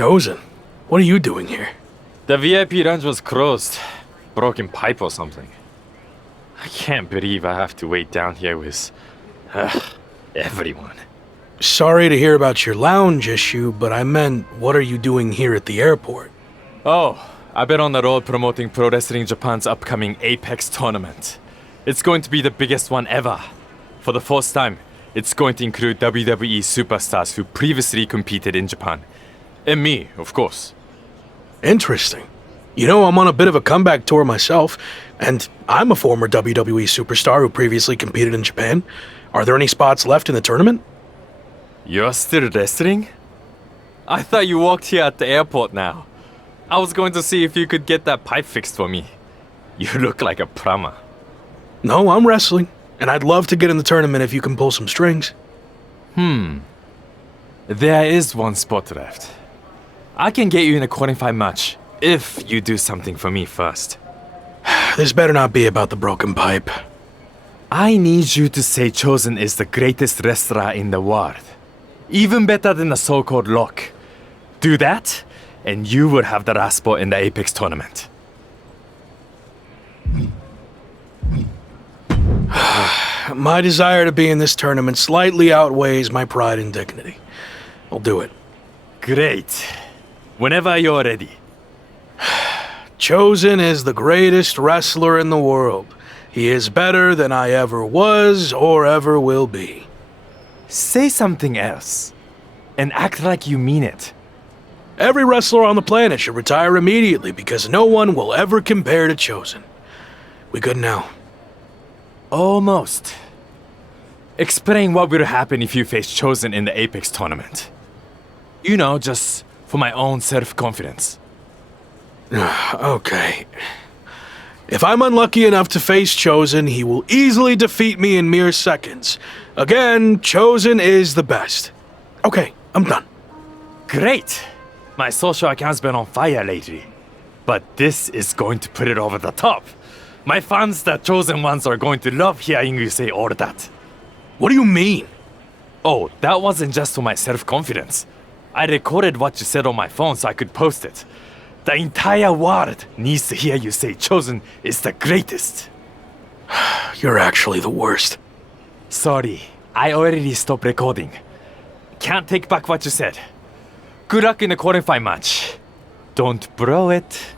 Chosen, what are you doing here? The VIP lounge was closed. Broken pipe or something. I can't believe I have to wait down here with... everyone. Sorry to hear about your lounge issue, but I meant, what are you doing here at the airport? Oh, I've been on the road promoting Pro Wrestling Japan's upcoming Apex tournament. It's going to be the biggest one ever. For the first time, it's going to include WWE superstars who previously competed in Japan. And me, of course. Interesting. You know, I'm on a bit of a comeback tour myself, and I'm a former WWE superstar who previously competed in Japan. Are there any spots left in the tournament? You're still wrestling? I thought you walked here at the airport now. I was going to see if you could get that pipe fixed for me. You look like a plumber. No, I'm wrestling, and I'd love to get in the tournament if you can pull some strings. There is one spot left. I can get you in a qualifying match, if you do something for me first. This better not be about the broken pipe. I need you to say Chosen is the greatest wrestler in the world. Even better than the so-called Lock. Do that, and you will have the last spot in the Apex tournament. My desire to be in this tournament slightly outweighs my pride and dignity. I'll do it. Great. Whenever you're ready. Chosen is the greatest wrestler in the world. He is better than I ever was or ever will be. Say something else. And act like you mean it. Every wrestler on the planet should retire immediately because no one will ever compare to Chosen. We good now? Almost. Explain what will happen if you face Chosen in the Apex tournament. You know, just for my own self-confidence. Okay. If I'm unlucky enough to face Chosen, he will easily defeat me in mere seconds. Again, Chosen is the best. Okay, I'm done. Great! My social account's been on fire lately. But this is going to put it over the top. My fans, the Chosen ones, are going to love hearing you say all that. What do you mean? Oh, that wasn't just for my self-confidence. I recorded what you said on my phone so I could post it. The entire world needs to hear you say Chosen is the greatest. You're actually the worst. Sorry, I already stopped recording. Can't take back what you said. Good luck in the qualifying match. Don't blow it.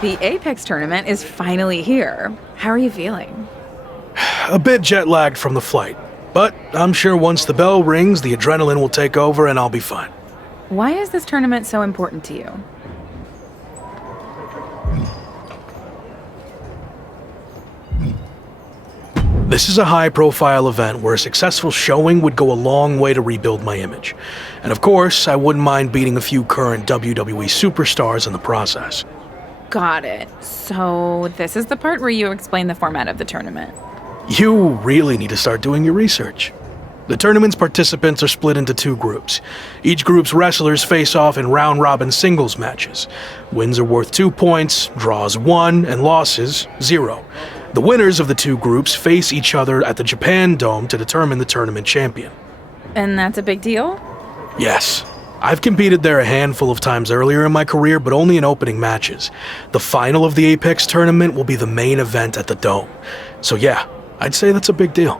The Apex tournament is finally here. How are you feeling? A bit jet-lagged from the flight, but I'm sure once the bell rings, the adrenaline will take over and I'll be fine. Why is this tournament so important to you? This is a high-profile event where a successful showing would go a long way to rebuild my image. And of course, I wouldn't mind beating a few current WWE superstars in the process. Got it. So this is the part where you explain the format of the tournament. You really need to start doing your research. The tournament's participants are split into two groups. Each group's wrestlers face off in round-robin singles matches. Wins are worth 2 points, draws 1, and losses 0. The winners of the two groups face each other at the Japan Dome to determine the tournament champion. And that's a big deal? Yes. I've competed there a handful of times earlier in my career, but only in opening matches. The final of the Apex tournament will be the main event at the Dome. So yeah, I'd say that's a big deal.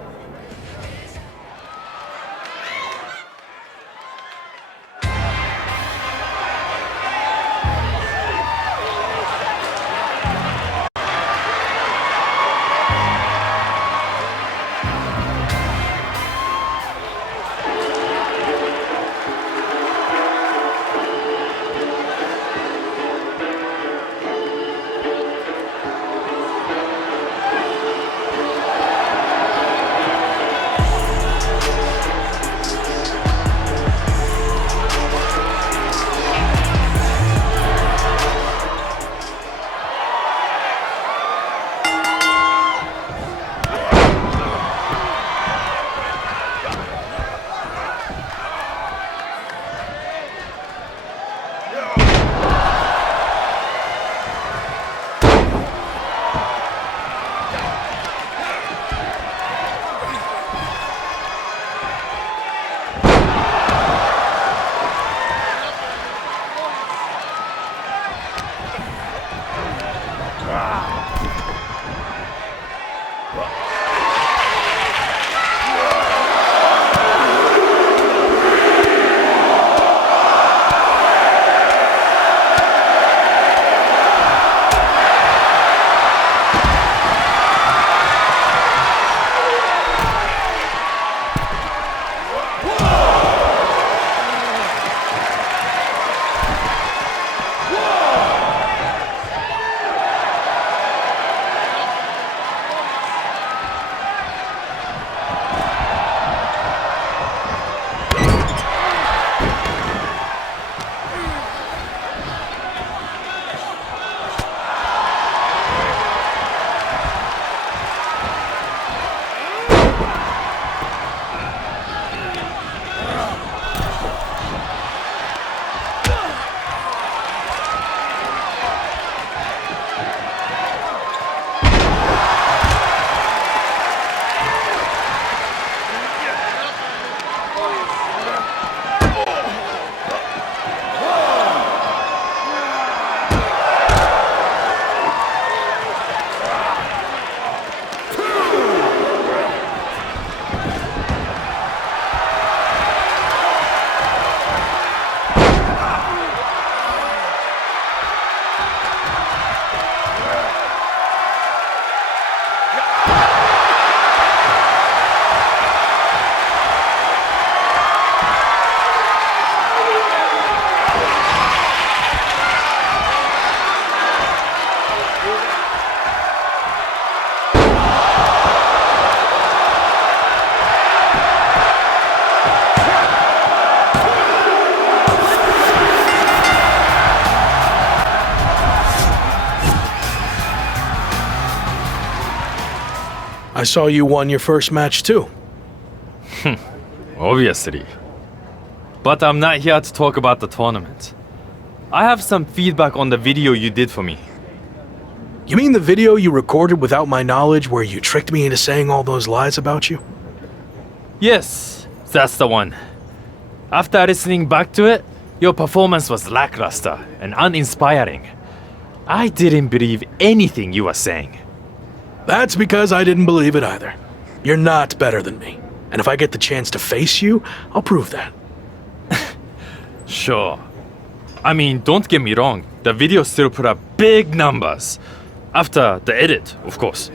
I saw you won your first match too. Obviously. But I'm not here to talk about the tournament. I have some feedback on the video you did for me. You mean the video you recorded without my knowledge where you tricked me into saying all those lies about you? Yes, that's the one. After listening back to it, your performance was lackluster and uninspiring. I didn't believe anything you were saying. That's because I didn't believe it either. You're not better than me. And if I get the chance to face you, I'll prove that. Sure. I mean, don't get me wrong. The video still put up big numbers. After the edit, of course.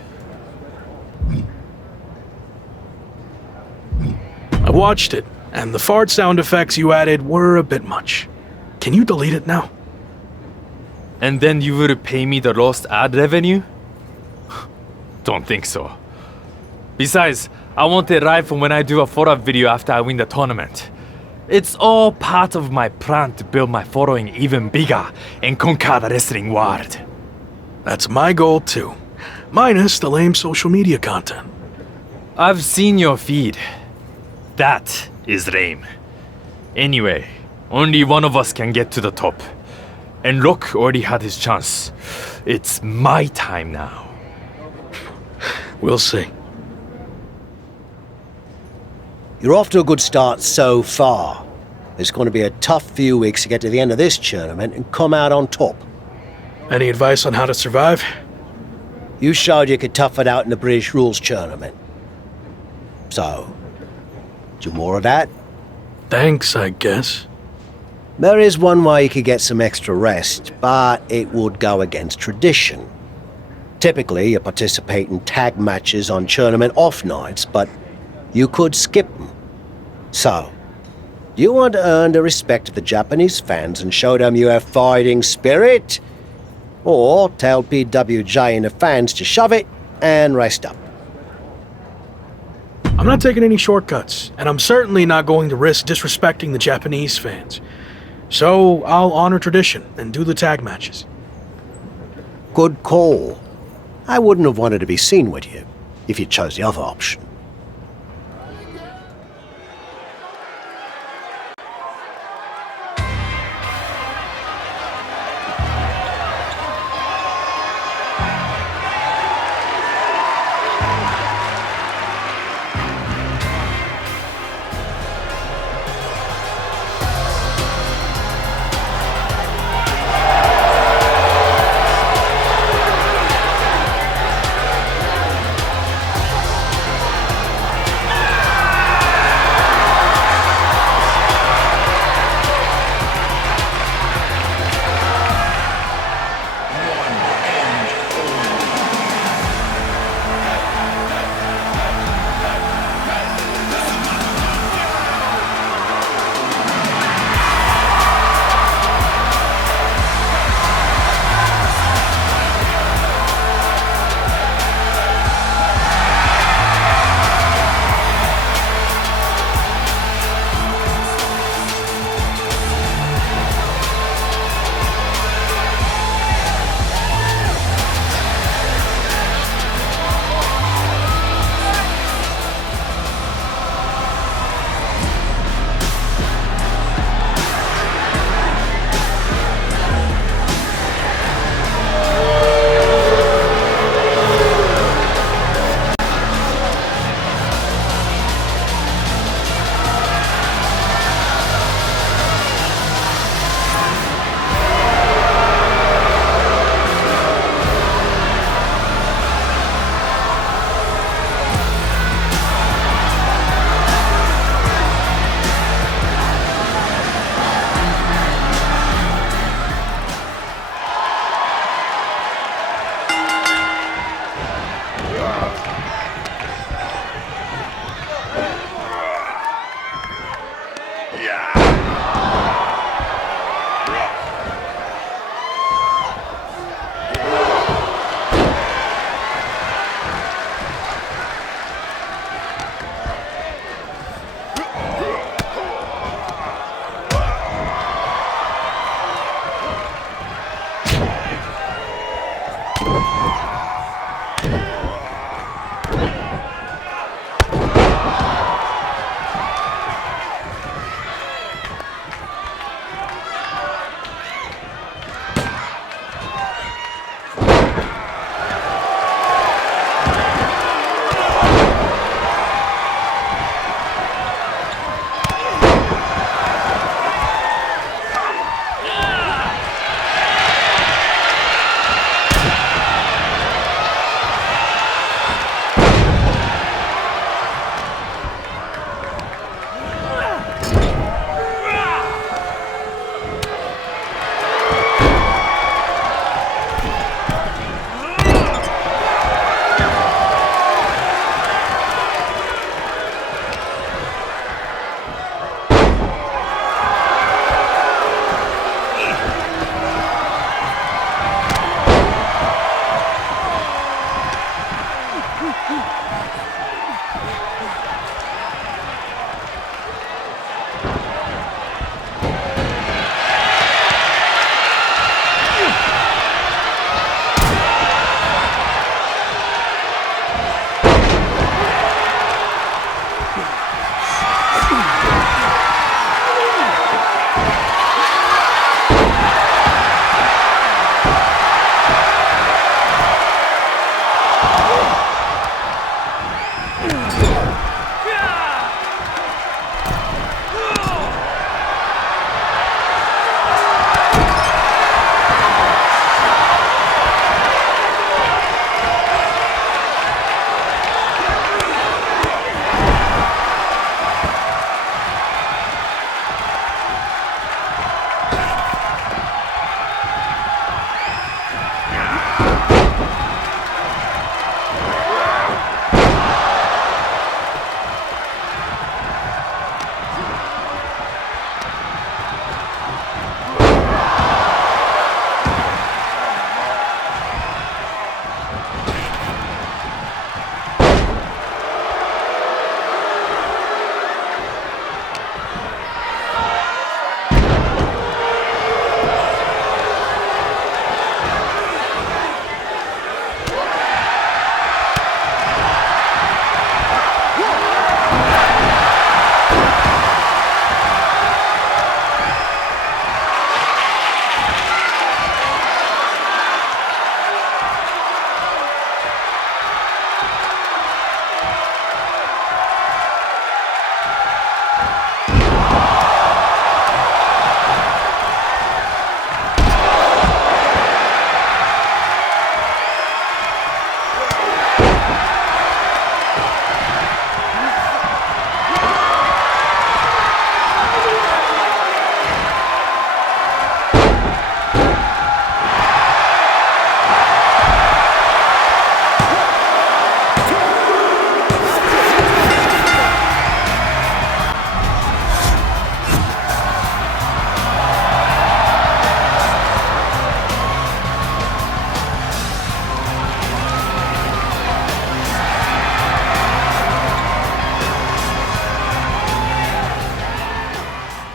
I watched it, and the fart sound effects you added were a bit much. Can you delete it now? And then you will pay me the lost ad revenue? Don't think so. Besides, I want it right from when I do a photo video after I win the tournament. It's all part of my plan to build my following even bigger and conquer the wrestling world. That's my goal too. Minus the lame social media content. I've seen your feed. That is lame. Anyway, only one of us can get to the top. And Rock already had his chance. It's my time now. We'll see. You're off to a good start so far. It's going to be a tough few weeks to get to the end of this tournament and come out on top. Any advice on how to survive? You showed you could tough it out in the British Rules tournament. So, do more of that? Thanks, I guess. There is one way you could get some extra rest, but it would go against tradition. Typically, you participate in tag matches on tournament off nights, but you could skip them. So, do you want to earn the respect of the Japanese fans and show them you have fighting spirit? Or tell PWJ and the fans to shove it and rest up? I'm not taking any shortcuts, and I'm certainly not going to risk disrespecting the Japanese fans. So I'll honor tradition and do the tag matches. Good call. I wouldn't have wanted to be seen with you if you chose the other option.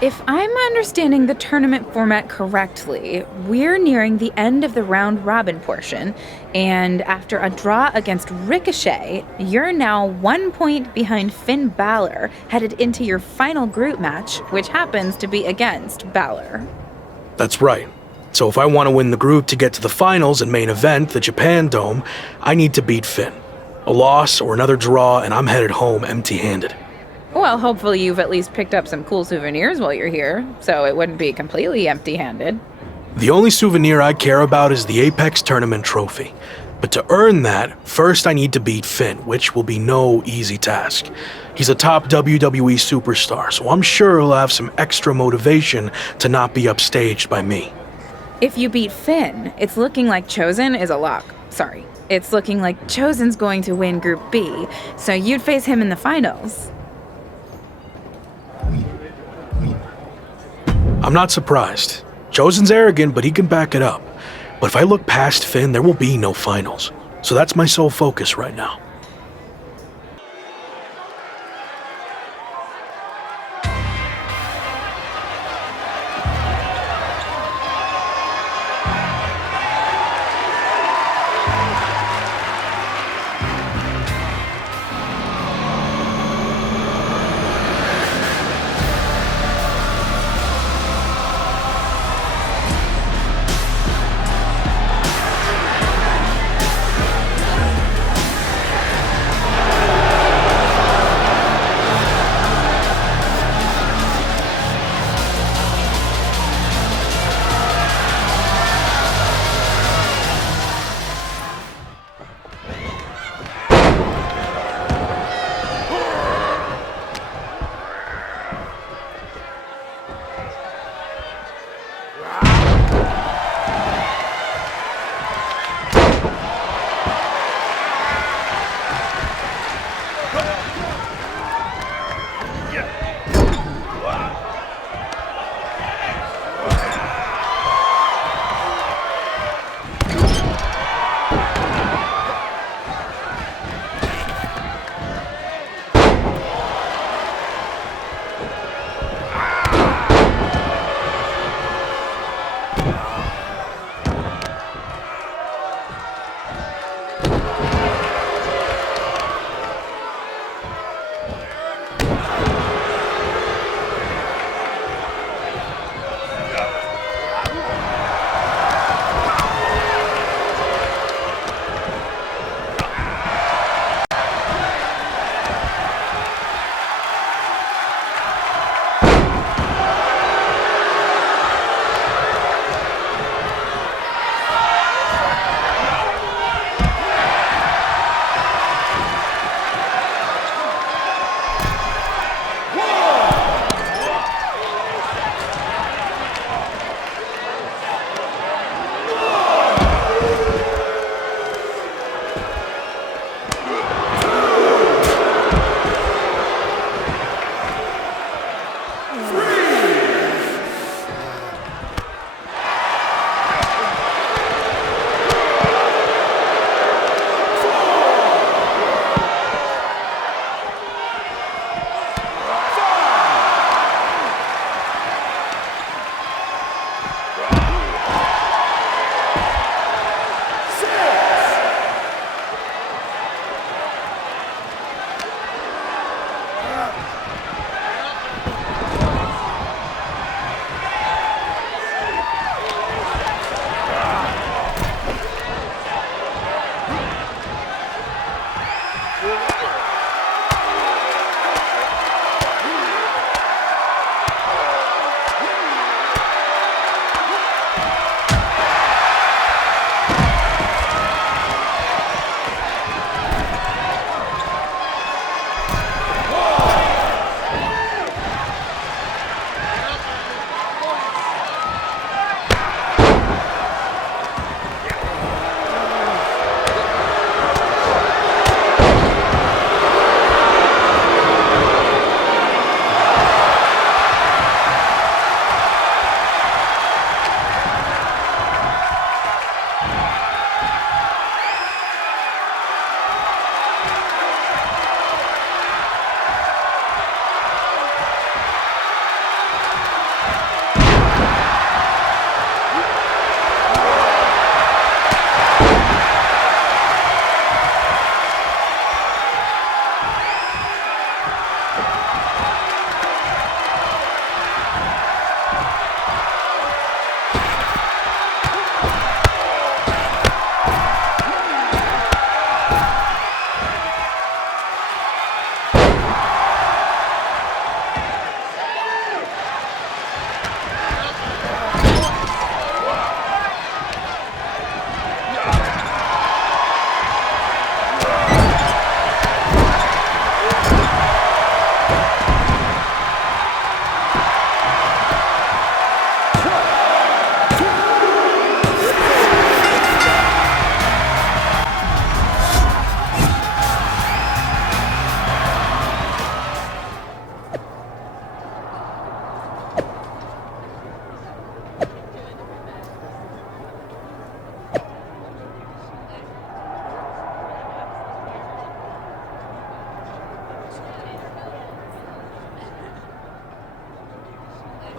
If I'm understanding the tournament format correctly, we're nearing the end of the round robin portion, and after a draw against Ricochet, you're now 1 point behind Finn Balor, headed into your final group match, which happens to be against Balor. That's right. So if I want to win the group to get to the finals and main event, the Japan Dome, I need to beat Finn. A loss or another draw, and I'm headed home empty-handed. Well, hopefully you've at least picked up some cool souvenirs while you're here, so it wouldn't be completely empty-handed. The only souvenir I care about is the Apex Tournament trophy. But to earn that, first I need to beat Finn, which will be no easy task. He's a top WWE superstar, so I'm sure he'll have some extra motivation to not be upstaged by me. If you beat Finn, it's looking like Chosen is a lock. Sorry. It's looking like Chosen's going to win Group B, so you'd face him in the finals. I'm not surprised. Chosen's arrogant, but he can back it up. But if I look past Finn, there will be no finals. So that's my sole focus right now.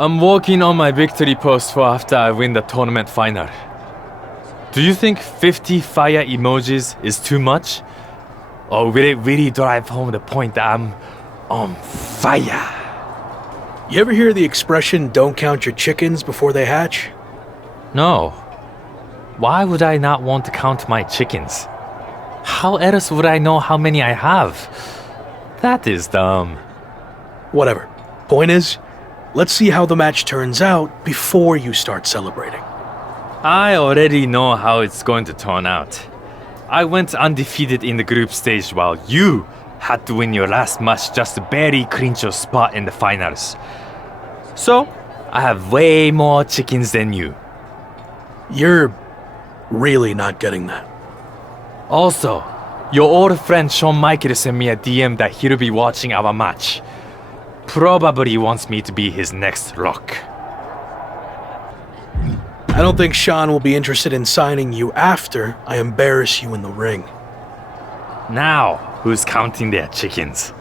I'm working on my victory post for after I win the tournament final. Do you think 50 fire emojis is too much? Or will it really drive home the point that I'm on fire? You ever hear the expression, don't count your chickens before they hatch? No. Why would I not want to count my chickens? How else would I know how many I have? That is dumb. Whatever. Point is, let's see how the match turns out before you start celebrating. I already know how it's going to turn out. I went undefeated in the group stage while you had to win your last match just to barely clinch your spot in the finals. So, I have way more chickens than you. You're really not getting that. Also, your old friend Shawn Michael sent me a DM that he'll be watching our match. Probably wants me to be his next Rock. I don't think Sean will be interested in signing you after I embarrass you in the ring. Now, who's counting their chickens?